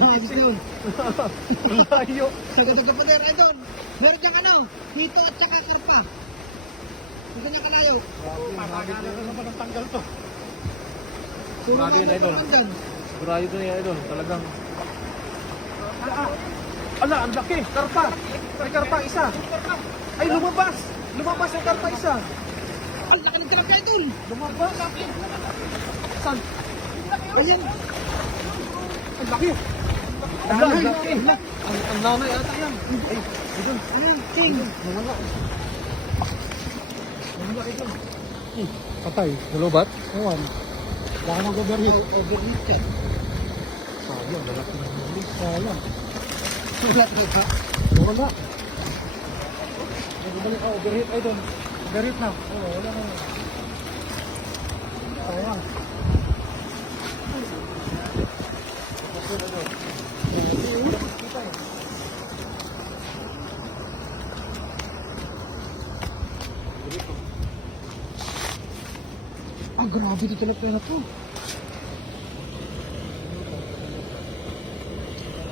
Agis na yun. Layo. Sagot-sagot pa din, idol. Meron diyang ano, hito at saka karpa. Gusto niya kalayo. Papakala ko naman ang tanggal to. Grabe yun, idol. Sigurado ko niya idol, talagang. Ala, ang laki. Karpa. May karpa isa. Ay, lumabas. Lumabas yung karpa isa. Ang laki ng karpa, idol. Lumabas. Saan? Ayan. Ang laki. Ang laki. Ang nanay ata yan. Ay, idol. Ano yan, king? Nawala. Nawala, idol. Patay. Nalubat? Ewan. Baka mag-overheat. Overheat ka. Sayang, lalaki ng huli. Sayang. Wala ka. Wala. Nagbalik ka, overheat, idol. Overheat na. Oo, wala na. Sayang. Ah, grabe dito na pera to.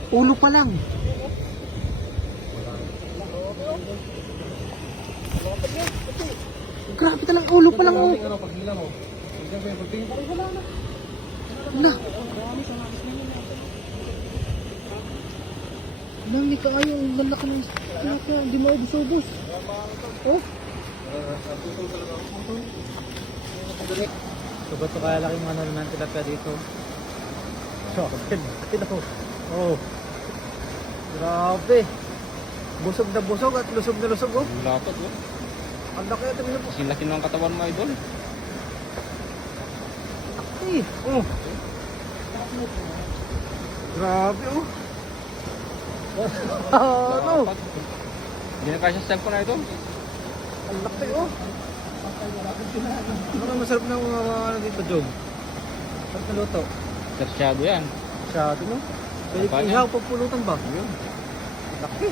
Ulo pa lang. Grabe talagang ulo pa lang. Oh. Ano, pag hila mo. Pagtingin pa rin, wala na. Na. Nang kayo, ang lalaki ng tilapia, hindi mo ubus-ubus. Oh. So ba't ito kaya laking ano ng tilapia dito? Oh. Grabe. Busog na busog at lusog na lusog oh. Ang lapot, oh. Ang laki ito mo. Kasing laki ng katawan mo, idol. Eh, oh. Grabe oh. Ano? Lapot. Hindi na kasya sa cellphone, idol. Ang laki oh. Ano masarap ng mga ano dito, Jom? Sarap na luto. Tersyado yan. Masyado no? Pwede Apa ihaw pagpulutan ba? Yun. Laki.